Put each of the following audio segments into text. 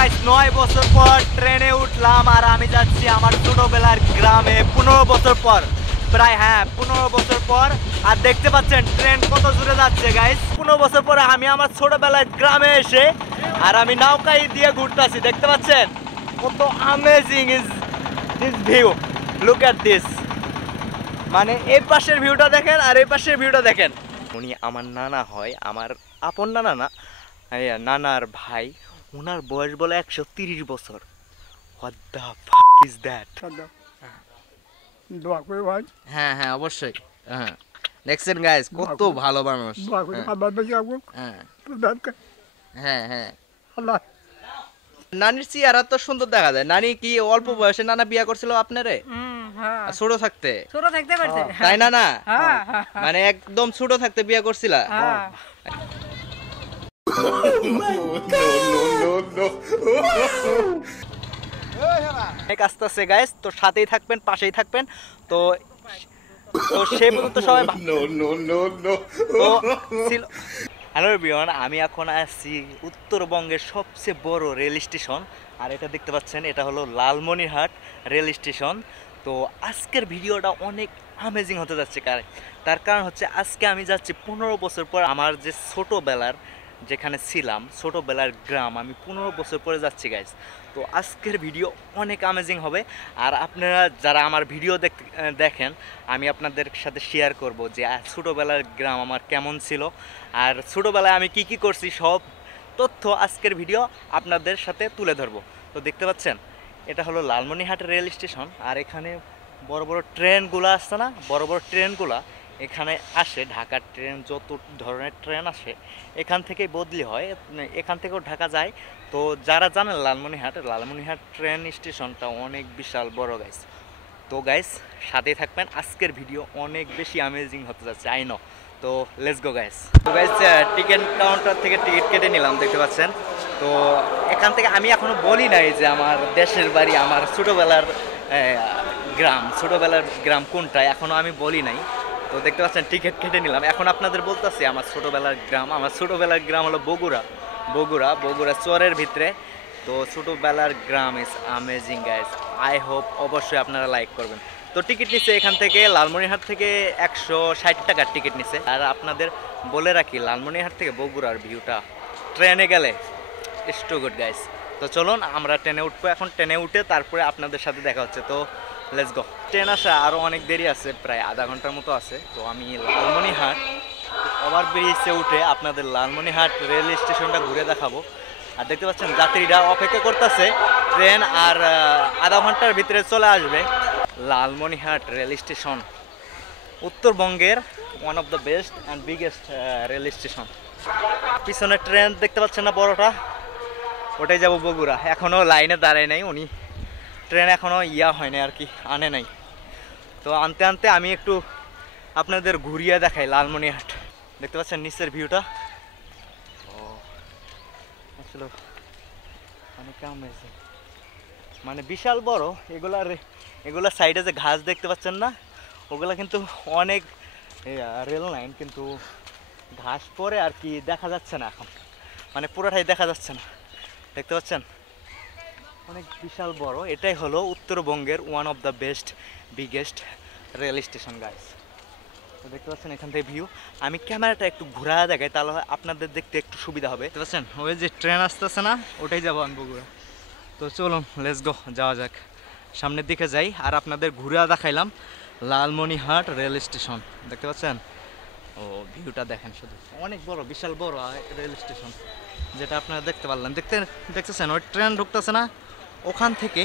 Guys 9 বছর পর ট্রেনে উঠলাম আর আমি যাচ্ছি আমার ছোটবেলার গ্রামে 15 বছর পর প্রায় 15 বছর পর। আর দেখতে পাচ্ছেন ট্রেন কত দূরে যাচ্ছে গাইস। 15 বছর পরে আমি আমার ছোটবেলার গ্রামে এসে আর আমি নৌকায় দিয়ে ঘুরতেছি, দেখতে পাচ্ছেন কত amazing is this view. Look at this, মানে এই পাশের ভিউটা দেখেন আর এই পাশের ভিউটা দেখেন। উনি আমার নানা হয়, আমার আপন নানা না, নানার ভাই। ওনার বয়স বলে 130 বছর। What the fuck is that? দোয়া করে ভাই। হ্যাঁ হ্যাঁ অবশ্যই। হ্যাঁ দেখছেন গাইস কত ভালো মানুষ। দোয়া করে আল্লাহ বেঁচে রাখবো। হ্যাঁ প্রধানকে হ্যাঁ হ্যাঁ। আল্লাহ। নানির চেহারা তো সুন্দর দেখা যায়। নানি কি অল্প বয়সে নানা বিয়ে করছিল আপনারে? হ্যাঁ ছোট থাকতে? ছোট থাকতে করছে। তাই না না? হ্যাঁ মানে একদম ছোট থাকতে বিয়ে করছিলা? হ্যাঁ। অনেক আস্তে আস্তে গাইস, তো সাথেই থাকবেন, পাশেই থাকবেন। তো সে পর্যন্ত সবাই হ্যালো এভরিওয়ান, আমি এখন আসছি উত্তরবঙ্গের সবচেয়ে বড় রেল স্টেশন। আর এটা দেখতে পাচ্ছেন, এটা হলো লালমনিরহাট রেল স্টেশন। তো আজকের ভিডিওটা অনেক অ্যামেজিং হতে যাচ্ছে। তার কারণ হচ্ছে আজকে আমি যাচ্ছি 15 বছর পর আমার যে ছোটোবেলার যেখানে ছিলাম, ছোটোবেলার গ্রাম, আমি 15 বছর পরে যাচ্ছি গাইস। তো আজকের ভিডিও অনেক অ্যামেজিং হবে। আর আপনারা যারা আমার ভিডিও দেখেন, আমি আপনাদের সাথে শেয়ার করব যে ছোটোবেলার গ্রাম আমার কেমন ছিল আর ছোটোবেলায় আমি কি কি করছি, সব তথ্য আজকের ভিডিও আপনাদের সাথে তুলে ধরবো। তো দেখতে পাচ্ছেন এটা হলো লালমনিরহাট রেল স্টেশন। আর এখানে বড় বড় ট্রেনগুলো আসছে না, বড় বড় ট্রেনগুলো এখানে আসে। ঢাকার ট্রেন, যত ধরনের ট্রেন আসে এখান থেকেই বদলি হয়, এখান থেকেও ঢাকা যায়। তো যারা জানেন লালমনিরহাট ট্রেন স্টেশনটা অনেক বিশাল বড় গাইস। তো গাইস সাথেই থাকবেন, আজকের ভিডিও অনেক বেশি অ্যামেজিং হতে যাচ্ছে, আই নো। তো লেটস গো গাইস। তো গাইস টিকিট কাউন্টার থেকে টিকিট কেটে নিলাম, দেখতে পাচ্ছেন। তো এখান থেকে আমি এখনো বলি নাই যে আমার দেশের বাড়ি, আমার ছোটোবেলার গ্রাম কোনটা, এখনো আমি বলি নাই। তো দেখতে পাচ্ছেন টিকিট কেটে নিলাম। এখন আপনাদের বলতেছি আমার ছোটোবেলার গ্রাম হলো বগুড়া চরের ভিতরে। তো ছোটোবেলার গ্রাম is amazing guys. I hope অবশ্যই আপনারা লাইক করবেন। তো টিকিট নিচ্ছে এখান থেকে, লালমনিরহাট থেকে 160 টাকার টিকিট নিচ্ছে। আর আপনাদের বলে রাখি, লালমনিরহাট থেকে বগুড়ার ভিউটা ট্রেনে গেলে ইটস টু গুড গাইস। তো চলুন আমরা ট্রেনে উঠবো এখন। ট্রেনে উঠে তারপরে আপনাদের সাথে দেখা হচ্ছে। তো লেটস গো। ট্রেন আসা আরও অনেক দেরি আছে, প্রায় আধা ঘন্টার মতো আছে। তো আমি লালমনিরহাট ওভারব্রিজে উঠে আপনাদের লালমনিরহাট রেল স্টেশনটা ঘুরে দেখাবো। আর দেখতে পাচ্ছেন যাত্রীরা অপেক্ষা করতেছে ট্রেন, আর আধা ঘন্টার ভিতরে চলে আসবে। লালমনিরহাট রেল স্টেশন উত্তরবঙ্গের one of the best and biggest rail station. পিছনে ট্রেন দেখতে পাচ্ছেন না বড়টা, ওটাই যাব বগুড়া। এখনও লাইনে দাঁড়ায় নাই উনি, ট্রেন এখনও হয় না আর কি, আনে নাই। তো আনতে আনতে আমি একটু আপনাদের ঘুরিয়ে দেখাই লালমনিরহাট। দেখতে পাচ্ছেন নিচের ভিউটা, ও আসলে অনেক অ্যামেজিং, মানে বিশাল বড়। এগুলা সাইডে যে ঘাস দেখতে পাচ্ছেন না, ওগুলা কিন্তু অনেক রেল লাইন, কিন্তু ঘাস পরে আর কি দেখা যাচ্ছে না এখন, মানে পুরোটাই দেখা যাচ্ছে না। দেখতে পাচ্ছেন অনেক বিশাল বড়। এটাই হলো উত্তরবঙ্গের one of the best biggest rail station guys. তো দেখতে পাচ্ছেন এখান থেকে ভিউ। আমি ক্যামেরাটা একটু ঘোরা দেখাই, তাহলে আপনাদের দেখতে একটু সুবিধা হবে। দেখতে পাচ্ছেন ওই যে ট্রেন আসতেছে না, ওটাই যাবো আমি বগুড়া। তো চলুন লেটস গো, যাওয়া যাক, সামনের দিকে যাই। আর আপনাদের ঘুরা দেখাইলাম লালমনিরহাট রেল স্টেশন। দেখতে পাচ্ছেন, ও ভিউটা দেখেন শুধু, অনেক বড়, বিশাল বড় রেল স্টেশন, যেটা আপনারা দেখতে পারলেন। দেখতেছেন ওই ট্রেন ঢুকতেছে না, ওখান থেকে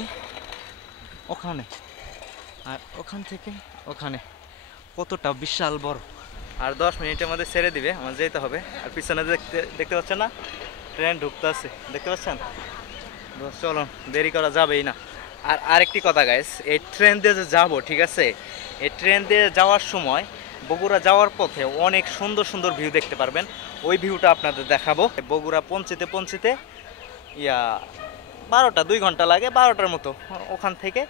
ওখানে, আর ওখান থেকে ওখানে, কতটা বিশাল বড়। আর 10 মিনিটের মধ্যে ছেড়ে দিবে, আমার যেতে হবে। আর পিছনে দেখতে পাচ্ছেন না, ট্রেন ঢুকতেছে, দেখতে পাচ্ছেন। চলুন, দেরি করা যাবেই না। আর আরেকটি কথা গাইস, এই ট্রেন দিয়ে যে যাবো, ঠিক আছে, এই ট্রেন দিয়ে যাওয়ার সময় বগুড়া যাওয়ার পথে অনেক সুন্দর সুন্দর ভিউ দেখতে পারবেন। ওই ভিউটা আপনাদের দেখাবো। বগুড়া পৌঁছিতে 2 ঘন্টা লাগে, 12টার মতো। ওখান থেকে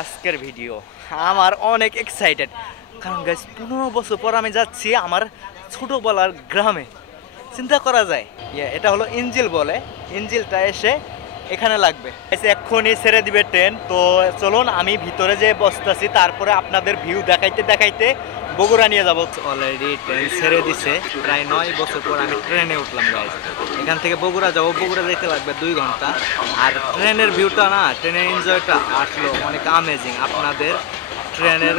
আজকের ভিডিও আমার অনেক এক্সাইটেড, কারণ গাইস 15 বছর পর আমি যাচ্ছি আমার ছোটোবেলার গ্রামে। চিন্তা করা যায়, এটা হলো ইঞ্জিল বলে। ইঞ্জিলটা এসে এখানে লাগবে। এক্ষুনি ছেড়ে দিবে ট্রেন। তো চলুন আমি ভিতরে যে বসতেছি, তারপরে আপনাদের ভিউ দেখাইতে দেখাইতে বগুড়া নিয়ে যাবো। অলরেডি ট্রেন ছেড়ে দিছে। প্রায় 9 বছর পর আমি ট্রেনে উঠলাম গাইস। এখান থেকে বগুড়া যাবো, বগুড়া যেতে লাগবে 2 ঘন্টা। আর ট্রেনের ভিউটা না, ট্রেনের এনজয়টা আসলো অনেক আমেজিং। আপনাদের ট্রেনের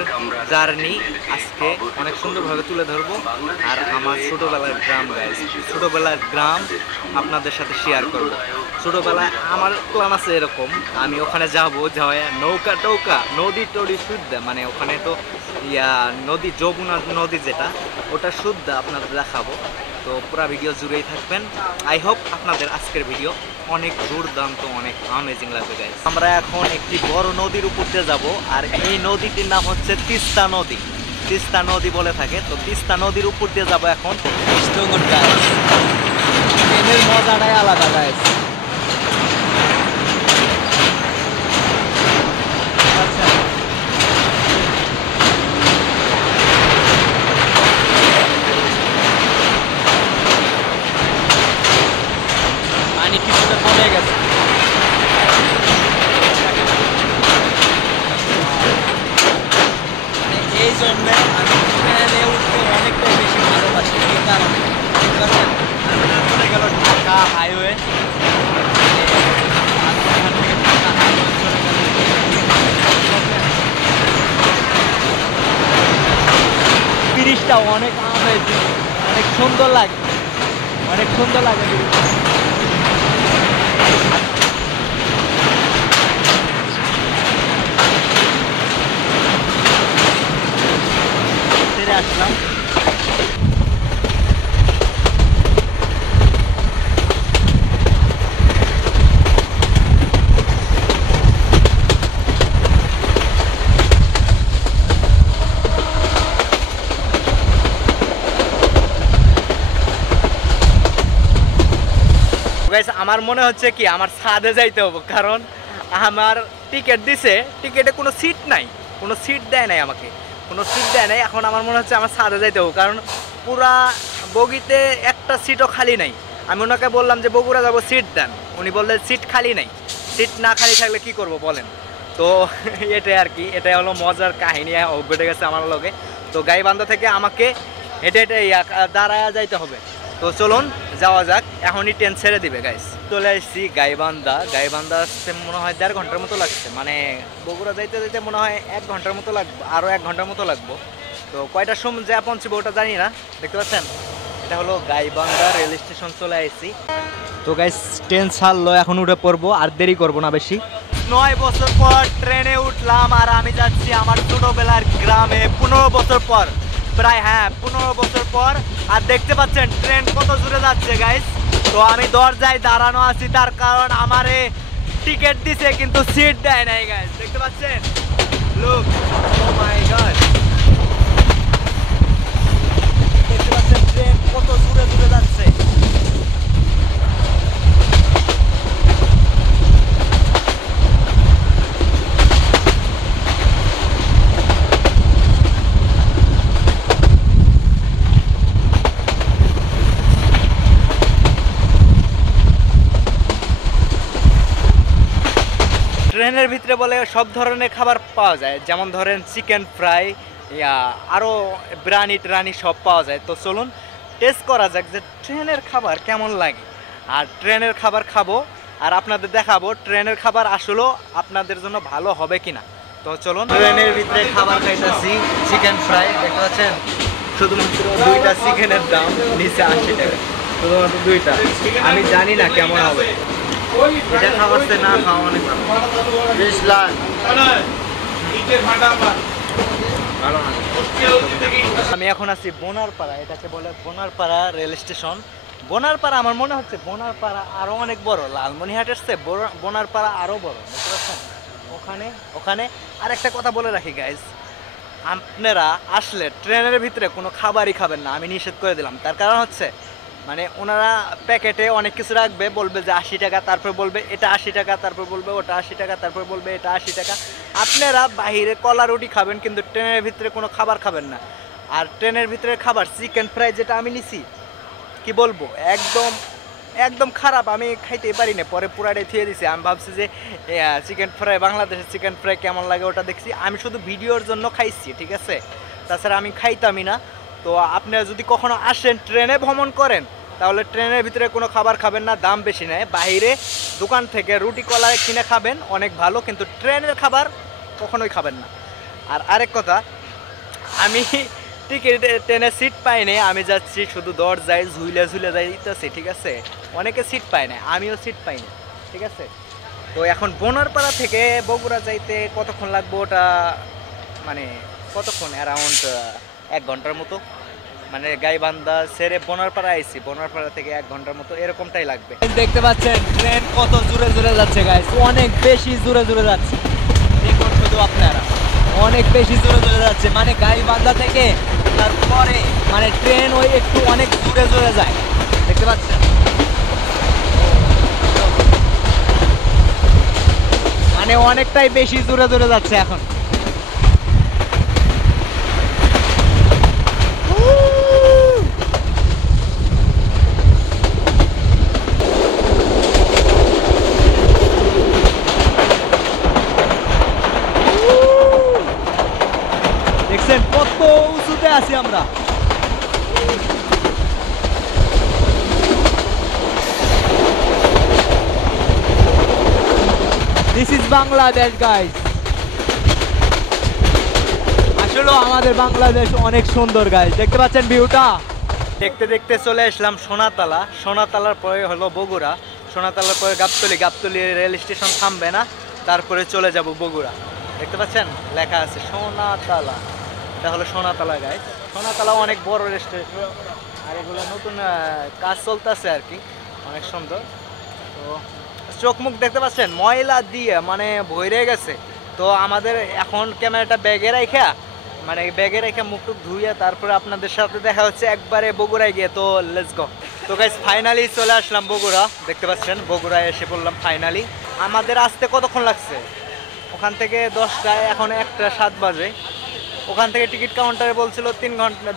জার্নি আজকে অনেক সুন্দরভাবে তুলে ধরবো। আর আমার ছোটোবেলার গ্রাম গাইস, ছোটোবেলার গ্রাম আপনাদের সাথে শেয়ার করব। ছোটোবেলায় আমার প্ল্যান আছে এরকম, আমি ওখানে যাবো, যাওয়া নৌকা টৌকা নদী টদি শুদ্ধ, মানে ওখানে তো নদী, যমুনা নদী যেটা, ওটা শুদ্ধ আপনাদের দেখাবো। তো পুরো ভিডিও জুড়েই থাকবেন। আই হোপ আপনাদের আজকের ভিডিও অনেক দুর্দান্ত, অনেক আমেজিং লাগবে গাইস। আমরা এখন একটি বড় নদীর উপর দিয়ে যাবো, আর এই নদীটির নাম হচ্ছে তিস্তা নদী। তিস্তা নদী বলে থাকে। তো তিস্তা নদীর উপর দিয়ে যাবো এখন। ট্রেনের মজাটাই আলাদা গাইস। পানি কিছুটা কমে গেছে। এই জন্য আমি ট্রেনে উঠতে অনেকটাই বেশি ভালোবাসি। এই কারণে চলে গেল ঢাকা হাইওয়ে, ব্রিজটা অনেক আমেজিং, অনেক সুন্দর লাগে, অনেক সুন্দর লাগে। আসলাম আমার মনে হচ্ছে কি আমার ছাদে যাইতে হবে, কারণ আমার টিকিট দিছে, টিকিটে কোনো সিট নাই, কোনো সিট দেয় নাই, আমাকে কোনো সিট দেয় নাই। এখন আমার মনে হচ্ছে আমার ছাদে যাইতে হবে, কারণ পুরা বগিতে একটা সিটও খালি নাই। আমি ওনাকে বললাম যে বগুড়া যাবো, সিট দেন। উনি বললেন সিট খালি নাই। সিট না খালি থাকলে কি করব বলেন। তো এটাই আর কি, এটাই হলো মজার কাহিনী ঘটে গেছে আমার লগে। তো গাইবান্ধা থেকে আমাকে হেঁটে হেঁটে দাঁড়ায় যাইতে হবে। তো চলুন যাওয়া যাক, এখনই ট্রেন ছেড়ে দিবে গাইস। চলে আসছি গাইবান্ধা। গাইবান্ধা আসতে মনে হয় 1.5 ঘন্টার মতো লাগছে, মানে বগুড়া যাইতে যাইতে মনে হয় 1 ঘন্টার মতো লাগবে, আরও 1 ঘন্টার মতো লাগবো। তো কয়টার সময় যা পৌঁছবো ওটা জানি না। দেখতে পাচ্ছেন এটা হলো গাইবান্ধা রেল স্টেশন। চলে আসছি। তো গাইস ট্রেন ছাড়লো, এখন উঠে পড়বো, আর দেরি করবো না বেশি। 9 বছর পর ট্রেনে উঠলাম, আর আমি যাচ্ছি আমার ছোটবেলার গ্রামে 15 বছর পর, প্রায় 15 বছর পর। আর দেখতে পাচ্ছেন ট্রেন কত জোরে যাচ্ছে গাইস। তো আমি দরজায় দাঁড়ানো আছি, তার কারণ আমারে টিকিট দিছে কিন্তু সিট দেয় নাই গাইস। দেখতে পাচ্ছেন, লুক, ও মাই গড, দেখতে পাচ্ছেন ট্রেন কত জোরে জোরে যাচ্ছে। ট্রেনের ভিতরে বলে সব ধরনের খাবার পাওয়া যায়, যেমন ধরেন চিকেন ফ্রাই, আরও বিরিয়ানি টিরানি সব পাওয়া যায়। তো চলুন টেস্ট করা যাক যে ট্রেনের খাবার কেমন লাগে। আর ট্রেনের খাবার খাবো আর আপনাদের দেখাবো ট্রেনের খাবার আসলেও আপনাদের জন্য ভালো হবে কিনা। তো চলুন, ট্রেনের ভিতরে খাবার খাইতেছি, চিকেন ফ্রাই। দেখতে পাচ্ছেন শুধুমাত্র 2টা চিকেনের দাম নিচে 80 টাকা, শুধুমাত্র 2টা। আমি জানি না কেমন হবে, এটা খাওয়াচ্ছে না খাওয়া অনেক ভালো। আমি এখন আছি বোনারপাড়া, এটাকে বলে বোনারপাড়া রেল স্টেশন। বোনারপাড়া আমার মনে হচ্ছে বোনারপাড়া আরো অনেক বড়, লালমনিরহাটের চেয়ে বোনারপাড়া আরো বড়। বুঝতে পারছেন? ওখানে আর একটা কথা বলে রাখি গাইজ, আপনারা আসলে ট্রেনের ভিতরে কোনো খাবারই খাবেন না, আমি নিষেধ করে দিলাম। তার কারণ হচ্ছে মানে ওনারা প্যাকেটে অনেক কিছু রাখবে, বলবে যে 80 টাকা, তারপর বলবে এটা 80 টাকা, তারপর বলবে ওটা 80 টাকা, তারপর বলবে এটা 80 টাকা। আপনারা বাইরে কলা রুটি খাবেন কিন্তু ট্রেনের ভিতরে কোনো খাবার খাবেন না। আর ট্রেনের ভিতরে খাবার চিকেন ফ্রাই যেটা আমি নিছি, কি বলবো, একদম একদম খারাপ, আমি খাইতেই পারি না, পরে পুরাটাই থুয়ে দিছি। আমি ভাবছি যে চিকেন ফ্রাই, বাংলাদেশের চিকেন ফ্রাই কেমন লাগে ওটা দেখছি, আমি শুধু ভিডিওর জন্য খাইছি, ঠিক আছে, তাছাড়া আমি খাইতামই না। তো আপনারা যদি কখনো আসেন, ট্রেনে ভ্রমণ করেন, তাহলে ট্রেনের ভিতরে কোনো খাবার খাবেন না, দাম বেশি নেয়। বাইরে দোকান থেকে রুটি কলা কিনে খাবেন, অনেক ভালো, কিন্তু ট্রেনের খাবার কখনোই খাবেন না। আর আরেক কথা, আমি টিকিট ট্রেনে সিট পাই নাই, আমি যাচ্ছি শুধু দরজায় ঝুলে ঝুলে যাইতেছি, ঠিক আছে, অনেকে সিট পায় না, আমিও সিট পাইনি, ঠিক আছে। তো এখন বনারপাড়া থেকে বগুড়া যাইতে কতক্ষণ লাগবে ওটা, মানে কতক্ষণ, অ্যারাউন্ড 1 ঘন্টার মতো, মানে গাইবান্ধা ছেড়ে বনারপাড়া আইছি, বনারপাড়া থেকে 1 ঘন্টার মতো এরকমটাই লাগবে। দেখতে পাচ্ছেন ট্রেন কত জোরে জোরে যাচ্ছে গাইস, অনেক বেশি জোরে জোরে যাচ্ছে, দেখুন শুধু আপনারা, অনেক বেশি জোরে জোরে যাচ্ছে, মানে গাইবান্ধা থেকে তারপরে মানে ট্রেন ওই একটু অনেক জোরে জোরে যায়, দেখতে পাচ্ছেন, মানে অনেকটাই বেশি জোরে জোরে যাচ্ছে এখন। দেখছেন কত উঁচুতে আছি আমরা। This is Bangladesh guys. আসলে আমাদের বাংলাদেশ অনেক সুন্দর গাইস, দেখতে পাচ্ছেন ভিউটা। দেখতে দেখতে চলে আসলাম সোনাতলা, সোনাতলার পরে হলো বগুড়া, সোনাতলার পরে গাবতলী, গাবতলী রেল স্টেশন থামবে না, তারপরে চলে যাব বগুড়া। দেখতে পাচ্ছেন লেখা আছে সোনাতলা, এটা হলো সোনাতলা গাইস। সোনাতলা অনেক বড় রেস্টুরেন্ট, আর এগুলো নতুন কাজ চলতেছে আর কি, অনেক সুন্দর। তো চোখ মুখ দেখতে পাচ্ছেন ময়লা দিয়ে মানে ভরে গেছে। তো আমাদের এখন ক্যামেরাটা ব্যাগে রাখা, মানে ব্যাগে রেখে মুখ টুক ধুইয়া তারপরে আপনাদের সাথে দেখা হচ্ছে একবারে বগুড়ায় গিয়ে। তো লেটস গো। তো গাইস ফাইনালি চলে আসলাম বগুড়া, দেখতে পাচ্ছেন বগুড়ায় এসে পড়লাম ফাইনালি। আমাদের আসতে কতক্ষণ লাগছে, ওখান থেকে 10টায়, এখন 1:07 বাজে। ওখান থেকে টিকিট কাউন্টারে বলছিল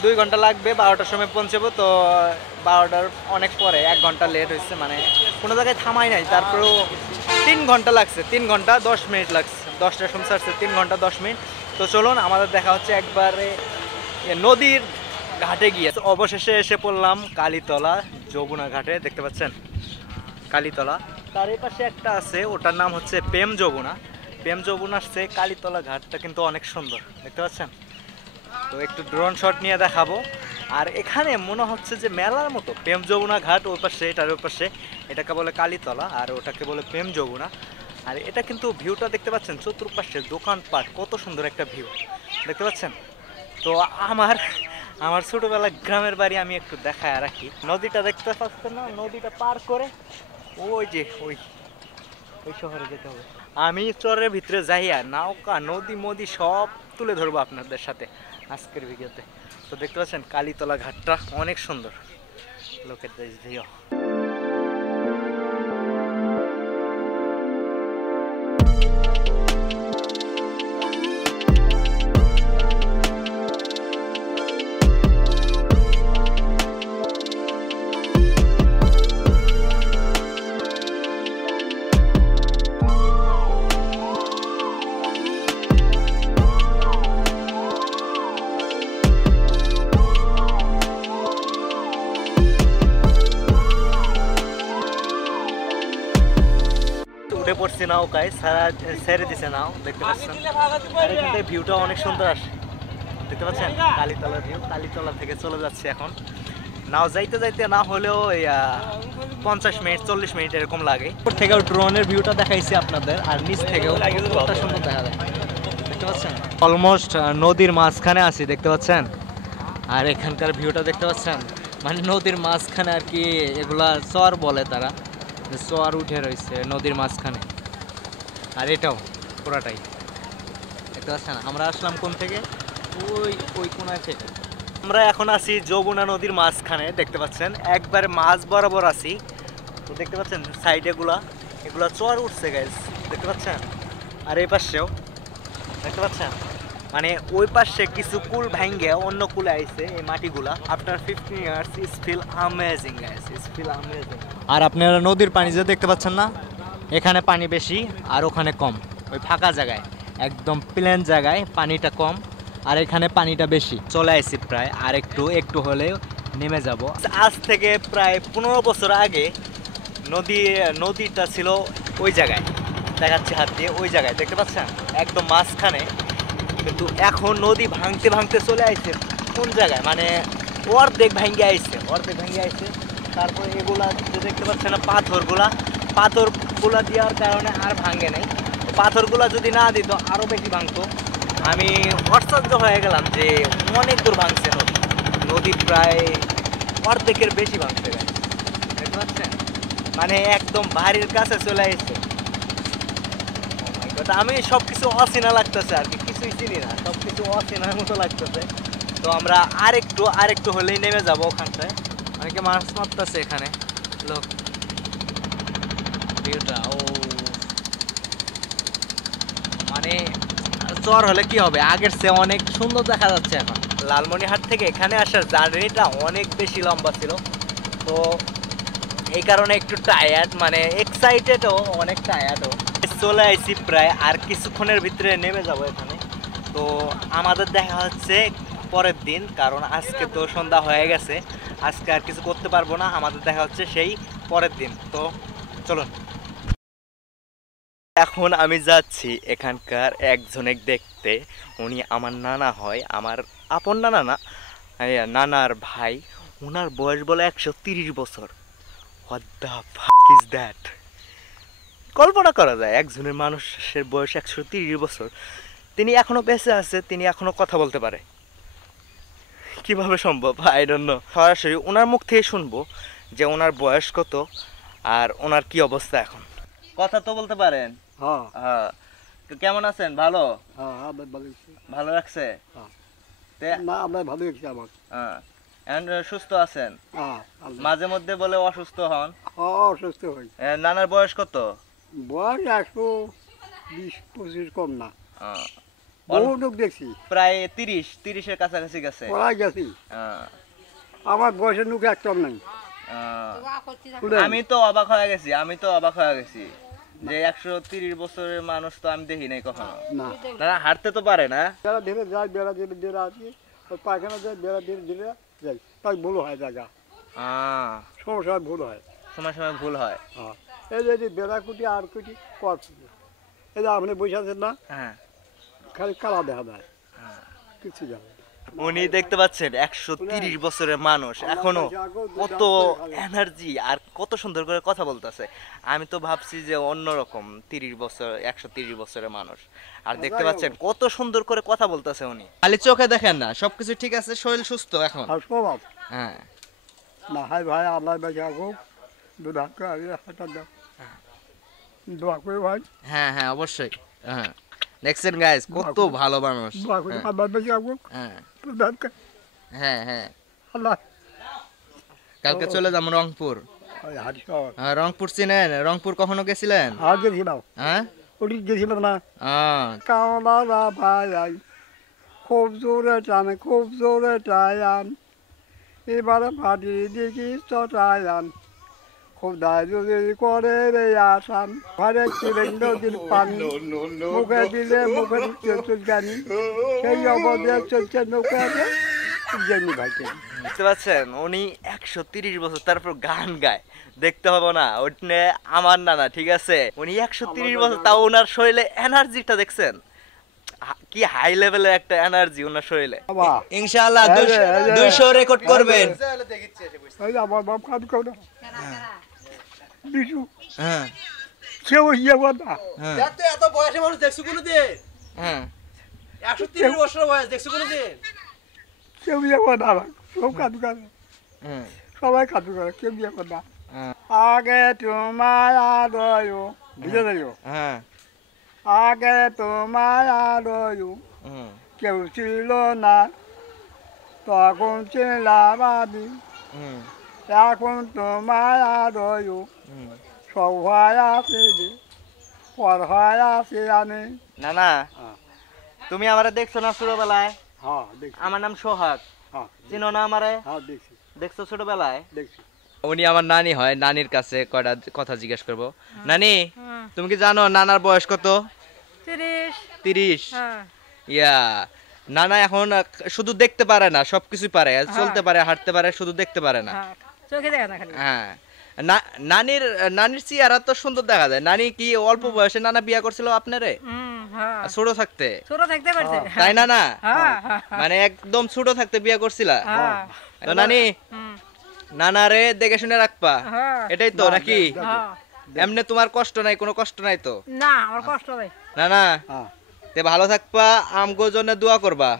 2 ঘন্টা লাগবে, 12টার সময় পৌঁছবো। তো 12টার অনেক পরে 1 ঘন্টা লেট হয়েছে, মানে কোনো জায়গায় থামাই নাই, তারপরেও 3 ঘন্টা লাগছে, 3 ঘন্টা 10 মিনিট লাগছে। 10টার সময় আসছে, 3 ঘন্টা 10 মিনিট। তো চলুন আমাদের দেখা হচ্ছে একবারে নদীর ঘাটে গিয়ে। অবশেষে এসে পড়লাম কালীতলা যমুনা ঘাটে, দেখতে পাচ্ছেন কালীতলা। তার এই পাশে একটা আছে, ওটার নাম হচ্ছে প্রেম যমুনা। প্রেম যমুনা আসছে, কালীতলা ঘাটটা কিন্তু অনেক সুন্দর, দেখতে পাচ্ছেন। তো একটু ড্রোন শট নিয়ে দেখাবো। আর এখানে মনে হচ্ছে যে মেলার মতো, প্রেম যমুনা ঘাট ওই পাশে, এটার ওই পাশে, এটাকে বলে কালীতলা আর ওটাকে বলে প্রেম যমুনা। আর এটা কিন্তু ভিউটা দেখতে পাচ্ছেন, চতুর্পাশে দোকানপাট, কত সুন্দর একটা ভিউ, দেখতে পাচ্ছেন। তো আমার ছোটবেলা গ্রামের বাড়ি আমি একটু দেখায় রাখি। নদীটা দেখতে পাচ্ছেন না, নদীটা পার করে ওই যে ওই শহরে যেতে হবে। আমি চরের ভিতরে যাইয়া নৌকা নদী মদি সব তুলে ধরবো আপনাদের সাথে আজকের ভিডিওতে। তো দেখতে পাচ্ছেন কালীতলা ঘাটটা অনেক সুন্দর, লোক এট দিস ভিউ। পড়ছি নৌকায়, ছেড়ে দিছে নাও, দেখতে পাচ্ছেন। আর এখান থেকে ভিউটা অনেক সুন্দর আসে, দেখতে পাচ্ছেন কালীতলার ভিউ। কালীতলা থেকে চলে যাচ্ছে এখন নাও, যাইতে যাইতে না হলেও 50 মিনিট 40 মিনিট এরকম লাগে। উপর থেকেও ড্রোনের ভিউটা দেখাইছি আপনাদের, আর নিচ থেকেও কতটা সুন্দর দেখা যায়, দেখতে পাচ্ছেন। অলমোস্ট নদীর মাঝখানে আছি, দেখতে পাচ্ছেন। আর এখানকার ভিউটা দেখতে পাচ্ছেন, মানে নদীর মাঝখানে আর কি, এগুলা চর বলে তারা, চর উঠে রয়েছে নদীর মাঝখানে। আর এটাও পুরাটাই দেখতে পাচ্ছেন। আমরা আসলাম কোন থেকে, ওই কোনায় থেকে। আমরা এখন আছি যমুনা নদীর মাঝখানে, দেখতে পাচ্ছেন একবারে মাঝ বরাবর আছি। তো দেখতে পাচ্ছেন সাইডে এগুলা চর উঠছে গাইস, দেখতে পাচ্ছেন। আর এই পাশেও দেখতে পাচ্ছেন, মানে ওই পাশে কিছু কুল ভাঙ্গে অন্য কুলে আইছে এই মাটিগুলা। After 15 years is feel amazing guys, is feel amazing. আর আপনারা নদীর পানি যে দেখতে পাচ্ছেন না, এখানে পানি বেশি আর ওখানে কম। ওই ফাঁকা জায়গায় একদম প্লেন জায়গায় পানিটা কম আর এখানে পানিটা বেশি। চলে আসছি প্রায়, আর একটু হলেও নেমে যাব। আজ থেকে প্রায় 15 বছর আগে নদীটা ছিল ওই জায়গায়, দেখাচ্ছি হাত দিয়ে, ওই জায়গায় দেখতে পাচ্ছেন একদম মাঝখানে। কিন্তু এখন নদী ভাঙতে ভাঙতে চলে আসছে কোন জায়গায়, মানে অর্ধেক ভাঙ্গে আসছে। তারপরে এগুলা যে দেখতে পাচ্ছেন না, পাথরগুলা দেওয়ার কারণে আর ভাঙে নাই। পাথরগুলা যদি না দিত আরও বেশি ভাঙতো। আমি আশ্চর্য হয়ে গেলাম যে অনেক দূর ভাঙছে নদী প্রায় অর্ধেকের বেশি ভাঙছে, দেখতে পাচ্ছেন, মানে একদম বাড়ির কাছে চলে আসছে। আমি সবকিছু অচেনা লাগতেছে আর কি, কিছুই চিনি না, সবকিছু অচেনার মতো লাগতেছে। তো আমরা আরেকটু হলেই নেমে যাবো ওখানটায়। অনেকে মাছ মারতেছে এখানে, লোক ভিউটা ও মানে চর হলে কি হবে, আগের চেয়ে অনেক সুন্দর দেখা যাচ্ছে এখন। লালমনিরহাট থেকে এখানে আসার জার্নিটা অনেক বেশি লম্বা ছিল, তো এই কারণে একটু টায়ার্ড, মানে এক্সাইটেডও, অনেক টায়ার্ডও। চলে আইছি প্রায়, আর কিছুক্ষণের ভিতরে নেমে যাব এখানে। তো আমাদের দেখা হচ্ছে পরের দিন, কারণ আজকে তো সন্ধ্যা হয়ে গেছে, আজকে আর কিছু করতে পারবো না। আমাদের দেখা হচ্ছে সেই পরের দিন। তো চলুন, এখন আমি যাচ্ছি এখানকার একজনে দেখতে। উনি আমার নানা হয়, আমার আপন নানা না, নানার ভাই। ওনার বয়স বলে 130 বছর। What the fuck is that? কল্পনা করা যায় একজনের মানুষের বয়স 130 বছর, তিনি এখনো বেঁচে আছে, তিনি এখনো কথা বলতে পারে। কিভাবে সম্ভব? I don't know. সরাসরি ওনার মুখ থেকে শুনবো যে ওনার বয়স কত আর ওনার কি অবস্থা এখন। কথা তো বলতে পারেন? হ্যাঁ হ্যাঁ। তো কেমন আছেন? ভালো? হ্যাঁ আমরা ভালো আছি। ভালো রাখছে? না আমরা ভালো আছি। আমার এখন সুস্থ আছেন? হ্যাঁ মাঝে মধ্যে বলে অসুস্থ হন? অসুস্থ হই। নানার বয়স কত? বয়স 120-25 কম না। বহু লোক দেখছি প্রায় 30-30-এর কাছাকাছি গেছে। পড়াই গেছি। আমার বয়সের লোক একদম নাই। আমি তো অবাক হয়ে গেছি যে 130 বছরের মানুষ তো আমি দেখি নাই কখনো। না হাঁটতে তো পারে না? বেড়া ধীরে যায়, বেড়া ধীরে ধীরে আসি, ওই পায়খানা যায়, বেড়া ধীরে ধীরে যাই, তাই ভুল হয় জায়গা, সময় ভুল হয়, সময় ভুল হয়। এই যে বেড়া কুটি আর কুটি পথ, এই যে আপনি বসে আছেন না, খালি কালা দেখা যায়, কিছু যাবে। উনি দেখতে পাচ্ছেন 130 বছরের মানুষ, এখনো কত এনার্জি আর কত সুন্দর করে কথা বলতেছে। আমি তো ভাবছি যে অন্যরকম 30 বছর 130 বছরের মানুষ, আর দেখতে পাচ্ছেন কত সুন্দর করে কথা বলতেছে উনি। খালি চোখে দেখেন না, সবকিছু ঠিক আছে, শরীর সুস্থ এখন। হ্যাঁ না হাই ভাই, আল্লাহ বেঁচে রাখুক, দুধাক হাঁটা দাও, দোয়া করে ভাই। হ্যাঁ হ্যাঁ অবশ্যই। হ্যাঁ দেখছেন গাইস কত ভালো মানুষ। দোয়া করে আল্লাহ বেঁচে রাখুক। হ্যাঁ হ্যাঁ আল্লাহ। কালকে চলে যাবো রংপুর। রংপুর চিনেন? রংপুর কখনো গেছিলেন? গেছিলাম। হ্যাঁ ওটি গেছিলাম না। কাওলা ভাই খুব জোরে টানে, খুব জোরে টায়ান, এবারে ফাটি দেখি টায়ান, খোদায় যদি করে রে আসান, ঘরে চিলেন নদীর পানি, মুখে দিলে মুখে চুলকানি, সেই অবধে চলছে নৌকাতে জেনি ভাইকে। বুঝতে পারছেন উনি 130 বছর, তারপর গান গায়, দেখতে হবে না? ওটা আমার নানা, ঠিক আছে? উনি 130 বছর, তাও ওনার শরীরে এনার্জিটা দেখছেন, কি হাই লেভেলের একটা এনার্জি ওনার শরীরে। ইনশাআল্লাহ 200 রেকর্ড করবেন। আমার বাপ কাজ করে বিশু। হ্যাঁ কেউ ইয়ে কথা এত বয়সে মানুষ দেখছো কোনোদিন? হ্যাঁ 130 বছর বয়স দেখছো কোনোদিন? কেউ ইয়ে কথা না, সব কাজ করে, সবাই কাজ করে, কেউ ইয়ে কথা। আগে তোমার আদয় বুঝে যাইও, আগে তোমার আদয় কেউ ছিল না, তখন ছিলাম আমি, এখন তোমার আদয় সবাই আছে, পর হয় আছে আমি। না না তুমি আমারে দেখছো না ছোটবেলায়? হ্যাঁ আমার নাম সোহাগ, চিনো না আমারে? হ্যাঁ দেখছি। দেখছো ছোটবেলায়? দেখছি। উনি আমার নানি হয়, নানির কাছে কয়টা কথা জিজ্ঞেস করব। নানি, তুমি কি জানো নানার বয়স কত? 30। ইয়া, নানা এখন শুধু দেখতে পারে না, সবকিছু পারে, চলতে পারে, হাঁটতে পারে, শুধু দেখতে পারে না। হ্যাঁ, নানির নানির চেহারা তো সুন্দর দেখা যায়। নানি কি অল্প বয়সে নানা বিয়ে করছিল আপনারে? ছোট থাকতে? তাই না? না মানে একদম ছোট থাকতে বিয়ে করছিলা? তো নানি, নানারে দেখে শুনে রাখবা, এটাই তো নাকি? এমনি তোমার কষ্ট নাই, কোনো কষ্ট নাই তো? না, আমার কষ্ট নাই। না না, তে ভালো থাকবা, আমগো জন্য দোয়া করবা,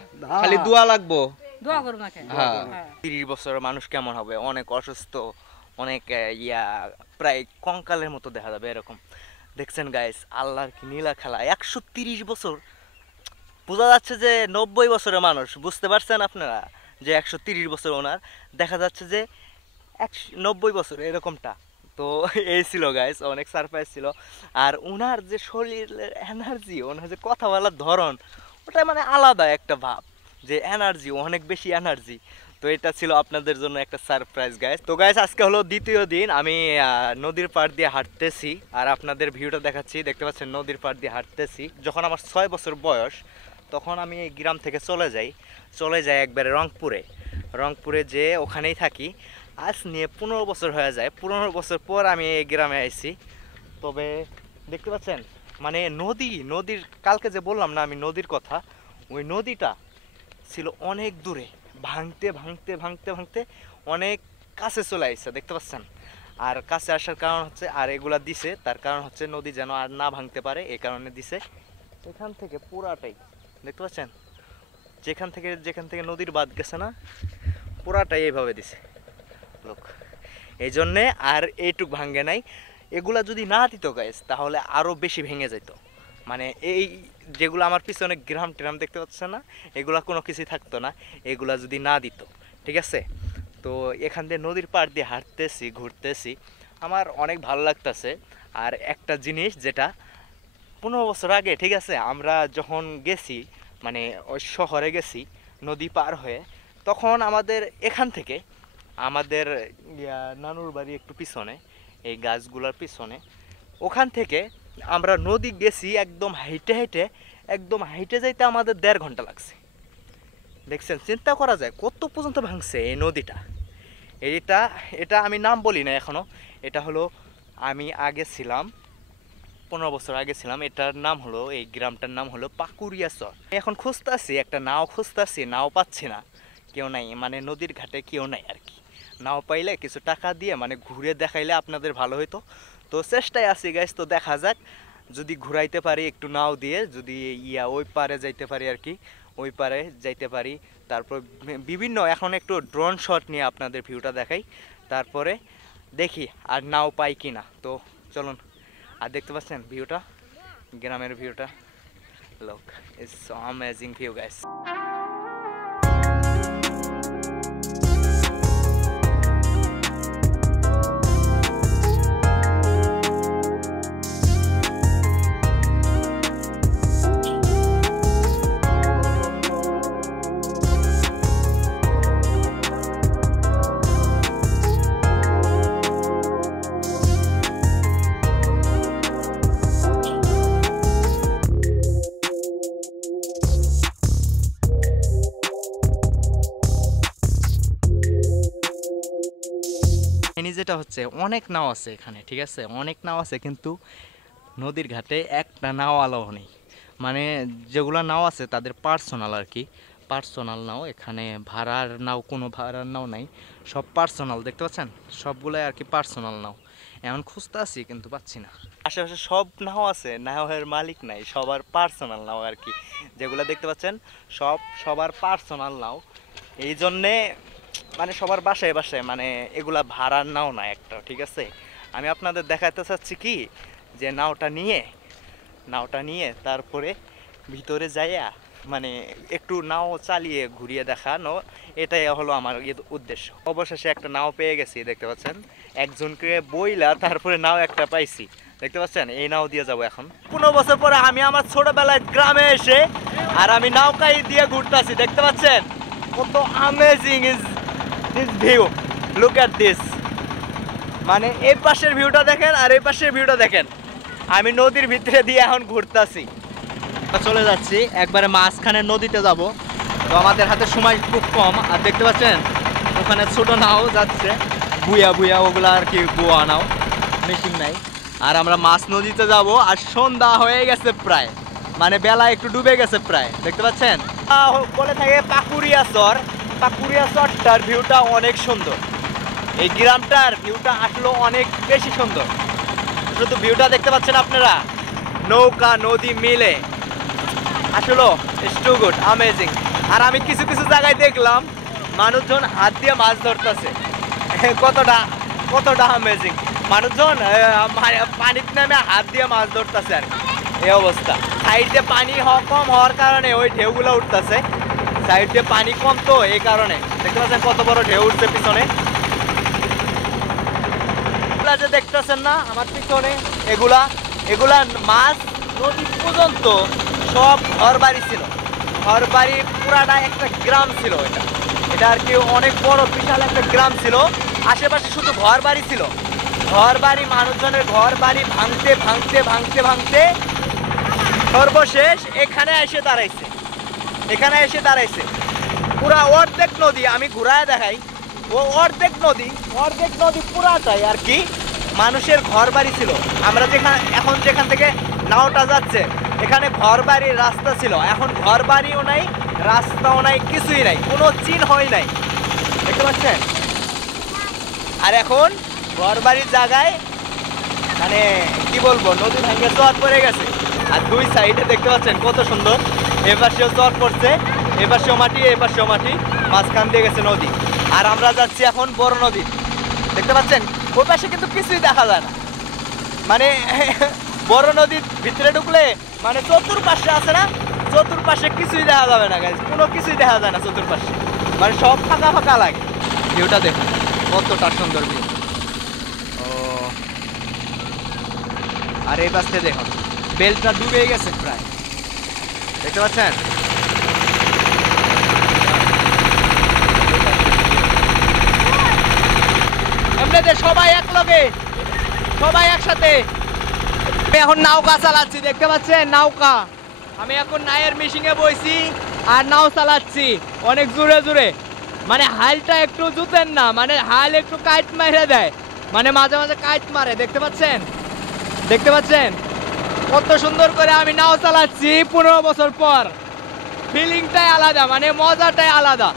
খালি দোয়া লাগবো। দোয়া করুন না। হ্যাঁ। 30 বছরের মানুষ কেমন হবে? অনেক অসুস্থ, অনেক প্রায় কঙ্কালের মতো দেখা যাবে এরকম। দেখছেন গাইস, আল্লাহর কি নীলা খেলা। 130 বছর, বোঝা যাচ্ছে যে 90 বছরের মানুষ। বুঝতে পারছেন আপনারা যে 130 বছর ওনার, দেখা যাচ্ছে যে 90 বছর এরকমটা। তো এই ছিল গাইস, অনেক সারপ্রাইজ ছিল। আর ওনার যে শরীরের এনার্জি, ওনার যে কথা বলার ধরন, ওটা মানে আলাদা একটা ভাব, যে এনার্জি, অনেক বেশি এনার্জি। তো এটা ছিল আপনাদের জন্য একটা সারপ্রাইজ গাইস। তো গাইস, আজকে হলো দ্বিতীয় দিন, আমি নদীর পাড় দিয়ে হাঁটতেছি আর আপনাদের ভিউটা দেখাচ্ছি। দেখতে পাচ্ছেন নদীর পাড় দিয়ে হাঁটতেছি। যখন আমার 6 বছর বয়স, তখন আমি এই গ্রাম থেকে চলে যাই একবারে রংপুরে যে ওখানেই থাকি। আজ নিয়ে 15 বছর হয়ে যায়। 15 বছর পর আমি এই গ্রামে আইছি। তবে দেখতে পাচ্ছেন মানে নদীর কালকে যে বললাম না আমি নদীর কথা, ওই নদীটা ছিল অনেক দূরে, ভাঙতে অনেক কাছে চলে আসছে। দেখতে পাচ্ছেন, আর কাছে আসার কারণ হচ্ছে, আর এগুলা দিছে তার কারণ হচ্ছে নদী যেন আর না ভাঙতে পারে, এই কারণে দিছে। এখান থেকে পুরাটাই দেখতে পাচ্ছেন, যেখান থেকে নদীর বাঁধ গেছে না, পুরাটাই এইভাবে দিছে লোক, এই জন্যে আর এইটুক ভাঙে নাই। এগুলা যদি না দিত গাইস, তাহলে আরও বেশি ভেঙে যেত। মানে এই যেগুলো আমার পিছনে গ্রাম ট্রাম দেখতে পাচ্ছেন না, এগুলা কোনো কিছুই থাকতো না এগুলা যদি না দিত, ঠিক আছে? তো এখান দিয়ে নদীর পাড় দিয়ে হাঁটতেছি, ঘুরতেছি, আমার অনেক ভালো লাগতেছে। আর একটা জিনিস যেটা 15 বছর আগে, ঠিক আছে, আমরা যখন গেছি, মানে ওই শহরে গেছি নদী পার হয়ে, তখন আমাদের এখান থেকে আমাদের নানুর বাড়ি একটু পিছনে, এই গাছগুলোর পিছনে, ওখান থেকে আমরা নদী গেছি একদম হেঁটে যাইতে আমাদের 1.5 ঘন্টা লাগছে। দেখছেন, চিন্তা করা যায় কত পর্যন্ত ভাঙছে এই নদীটা। এটা আমি নাম বলি না এখনো। এটা হলো, আমি আগে ছিলাম 15 বছর আগে ছিলাম, এটার নাম হলো, এই গ্রামটার নাম হলো পাকুরিয়া চর। এখন খুঁজতেছি একটা নাও, নাও পাচ্ছি না, কেউ নাই, মানে নদীর ঘাটে কেউ নাই আর কি। নাও পাইলে কিছু টাকা দিয়ে মানে ঘুরে দেখাইলে আপনাদের ভালো হইতো। তো চেষ্টায় আছি গাইস, তো দেখা যাক, যদি ঘুরাইতে পারি একটু নাও দিয়ে, যদি ওই পারে যাইতে পারি আর কি, ওই পারে যাইতে পারি। তারপর বিভিন্ন এখন একটু ড্রোন শট নিয়ে আপনাদের ভিউটা দেখাই, তারপরে দেখি আর নাও পাই কি না। তো চলুন। আর দেখতে পাচ্ছেন ভিউটা, গ্রামের ভিউটা, look, it's so amazing view guys. যেটা হচ্ছে, অনেক নাও আছে এখানে, ঠিক আছে, অনেক নাও আছে, কিন্তু নদীর ঘাটে একটা নাও আলাও নেই। মানে যেগুলো নাও আছে তাদের পার্সোনাল আর কি, পার্সোনাল নাও। এখানে ভাড়ার নাও, কোনো ভাড়ার নাও নাই, সব পার্সোনাল। দেখতে পাচ্ছেন, সবগুলোই আর কি পার্সোনাল নাও। এমন খুঁজতে আছি কিন্তু পাচ্ছি না। আশেপাশে সব নাও আছে, নাওয়ের মালিক নাই, সবার পার্সোনাল নাও আর কি। যেগুলো দেখতে পাচ্ছেন সবার পার্সোনাল নাও। এই জন্যে মানে সবার বাসায় মানে এগুলা ভাড়ার নাও না একটা, ঠিক আছে? আমি আপনাদের দেখাতে চাচ্ছি কি, যে নাওটা নিয়ে তারপরে ভিতরে যাইয়া মানে একটু নাও চালিয়ে ঘুরিয়ে দেখানো, এটাই হলো আমার উদ্দেশ্য। অবশেষে একটা নাও পেয়ে গেছি, দেখতে পাচ্ছেন, একজনকে বইলা তারপরে নাও একটা পাইছি, দেখতে পাচ্ছেন। এই নাও দিয়ে যাবো এখন। 15 বছর পরে আমি আমার ছোটবেলায় গ্রামে এসে আর আমি নৌকাই দিয়ে ঘুরতেছি, দেখতে পাচ্ছেন কত amazing is this view. Look at this, মানে এই পাশের ভিউটা দেখেন আর এই পাশের ভিউটা দেখেন। আমি নদীর ভিতরে দিয়ে এখন ঘুরতেছি, চলে যাচ্ছি একবারে মাঝখানে নদীতে যাব। তো আমাদের হাতে সময় খুব কম। আর দেখতে পাচ্ছেন ওখানে ছোট নাও যাচ্ছে, বুয়া বুয়া ওগুলা আর কি, বুয়া নাও, মেশিন নাই। আর আমরা মাছ নদীতে যাব। আর সন্ধ্যা হয়ে গেছে প্রায়, মানে বেলা একটু ডুবে গেছে প্রায়, দেখতে পাচ্ছেন। বলে থাকে পাকুড়িয়া চর, পাকুড়িয়া চরটার ভিউটা অনেক সুন্দর। এই গ্রামটার ভিউটা আসলে অনেক বেশি সুন্দর। শুধু ভিউটা দেখতে পাচ্ছেন আপনারা, নৌকা নদী মিলে আসলে ইটস টু গুড, অ্যামেজিং। আর আমি কিছু কিছু জায়গায় দেখলাম মানুষজন হাত দিয়ে মাছ ধরতেছে, কতটা কতটা অ্যামেজিং। মানুষজন পানিতে নেমে হাত দিয়ে মাছ ধরতেছে আর এই অবস্থা। সাইডে পানি কম হওয়ার কারণে ওই ঢেউগুলো উঠতেছে, সাইডে পানি কম তো এই কারণে দেখতে পাচ্ছেন কত বড় ঢেউ উঠছে পিছনে। যে দেখতেছেন না আমার পিছনে, এগুলা এগুলা মাছ নদী পর্যন্ত সব ঘর বাড়ি ছিল, ঘর বাড়ি পুরাটা একটা গ্রাম ছিল। এটা এটা আর কি অনেক বড় বিশাল একটা গ্রাম ছিল। আশেপাশে শুধু ঘর বাড়ি ছিল, ঘর বাড়ি, মানুষজনের ঘর বাড়ি ভাঙতে ভাঙতে ভাঙতে ভাঙতে সর্বশেষ এখানে এসে দাঁড়াইছে, এখানে এসে দাঁড়াইছে পুরা অর্ধেক নদী। আমি ঘুরায় দেখাই, ও অর্ধেক নদী পুরাটাই আর কি মানুষের ঘর বাড়ি ছিল। আমরা এখন যেখান থেকে নাওটা যাচ্ছে এখানে ঘর বাড়ির রাস্তা ছিল, এখন ঘর বাড়িও নাই, রাস্তাও নাই, কিছুই নাই, কোনো চিহ্নই নাই, দেখতে পাচ্ছেন। আর এখন ঘর বাড়ির জায়গায় মানে কি বলবো, নদী ভেঙে চর পড়ে গেছে। আর দুই সাইডে দেখতে পাচ্ছেন কত সুন্দর, এপাশেও চর পড়ছে, এপাশেও মাটি, এপাশেও মাটি, মাঝখান দিয়ে গেছে নদী। আর আমরা যাচ্ছি এখন বড় নদী, দেখতে পাচ্ছেন। ওই পাশে কিন্তু কিছুই দেখা যায় না, মানে বড় নদীর ভিতরে ঢুকলে মানে চতুর্পাশে আছে না, চতুর্পাশে কিছুই দেখা যাবে না গাইস, কোনো কিছুই দেখা যায় না চতুর্পাশে, মানে সব ফাঁকা ফাঁকা লাগে। ভিউটা দেখুন কতটা সুন্দর ভিউ। ও আর এই পাশে দেখুন বেলটা ডুবে গেছে প্রায়, দেখতে পাচ্ছেন। এমনিতে সবাই এক লগে, সবাই একসাথে। আমি এখন নৌকা চালাচ্ছি, দেখতে পাচ্ছেন নৌকা। আমি এখন নায়ের মেশিনে বইছি আর নাও চালাচ্ছি অনেক জোরে জোরে, মানে হালটা একটু জুতেন না, মানে হাল একটু কাইট মারে দেয়, মানে মাঝে মাঝে কাইট মারে, দেখতে পাচ্ছেন, দেখতে পাচ্ছেন কত সুন্দর করে আমি নাও চালাচ্ছি 15 বছর পর। ফিলিংটাই আলাদা, মানে মজাটাই আলাদা,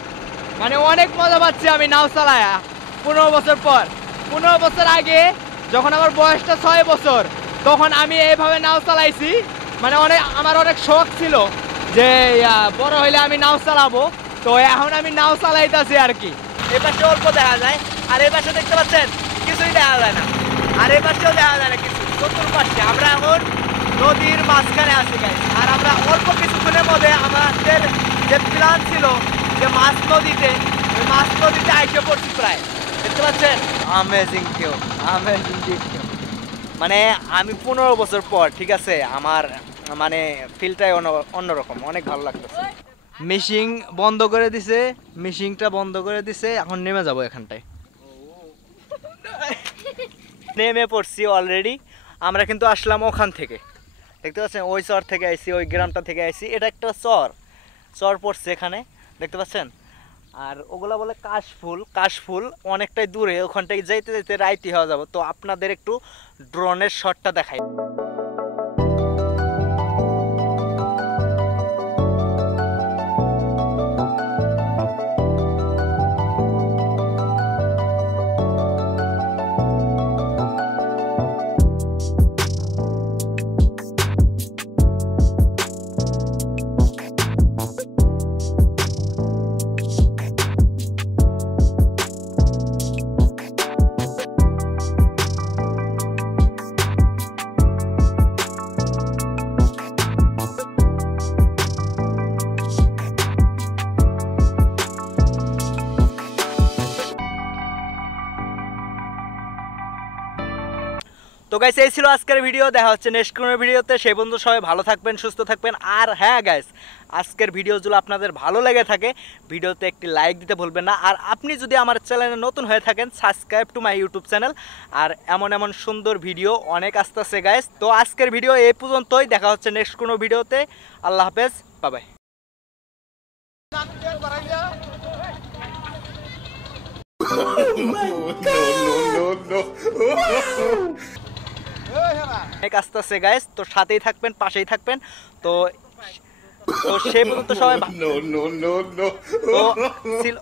মানে অনেক মজা পাচ্ছি আমি নাও চালায় 15 বছর পর। 15 বছর আগে যখন আমার বয়সটা 6 বছর, তখন আমি এইভাবে নাও চালাইছি, মানে আমার অনেক শখ ছিল যে বড় হইলে আমি নাও চালাবো, তো এখন আমি নাও চালাইতেছি আর কি। এই পাশে অল্প দেখা যায়, আর এই পাশে দেখতে পাচ্ছেন কিছুই দেখা যায় না, আর এই পাশেও দেখা যায় না কিছু, চতুর্পাশে। আমরা এখন নদীর মাঝখানে আছি গাইস, আর আমরা অল্প কিছুক্ষণের মধ্যে আমাদের যে প্ল্যান ছিল যে মাছ নদীতে, ওই মাছ নদীতে আইসে পড়ছি প্রায়, দেখতে পাচ্ছেন। আমেজিং কেউ, আমেজিং কেউ, মানে আমি 15 বছর পর, ঠিক আছে, আমার মানে ফিলটাই অন্যরকম, অনেক ভালো লাগতেছে। মেশিন বন্ধ করে দিছে, মেশিনটা বন্ধ করে দিছে, এখন নেমে যাব এখানটায়। নেমে পড়ছি অলরেডি। আমরা কিন্তু আসলাম ওখান থেকে, দেখতে পাচ্ছেন, ওই চর থেকে আইছি, ওই গ্রামটা থেকে আইছি। এটা একটা চর পড়ছে এখানে, দেখতে পাচ্ছেন। আর ওগুলা বলে কাশফুল, কাশফুল অনেকটাই দূরে, ওখানটায় যাইতে যাইতে রাইতি হয়ে যাবো। তো আপনাদের একটু ড্রোনের শটটা দেখাই। তো গাইস এই ছিল আজকের ভিডিও, দেখা হচ্ছে নেক্সট কোনো ভিডিওতে। সেই বন্ধু সবাই ভালো থাকবেন, সুস্থ থাকবেন। আর হ্যাঁ গাইস, আজকের ভিডিওগুলো আপনাদের ভালো লেগে থাকে ভিডিওতে একটি লাইক দিতে ভুলবেন না। আর আপনি যদি আমার চ্যানেলে নতুন হয়ে থাকেন, subscribe to my YouTube channel. আর এমন এমন সুন্দর ভিডিও অনেক আসতেছে গাইস। তো আজকের ভিডিও এই পর্যন্তই, দেখা হচ্ছে নেক্সট কোনো ভিডিওতে। আল্লাহ হাফেজ, বাই বাই। অনেক আসতেছে গাইস, তো সাথেই থাকবেন, পাশেই থাকবেন। তো তো সেই পর্যন্ত সবাই তো ছিল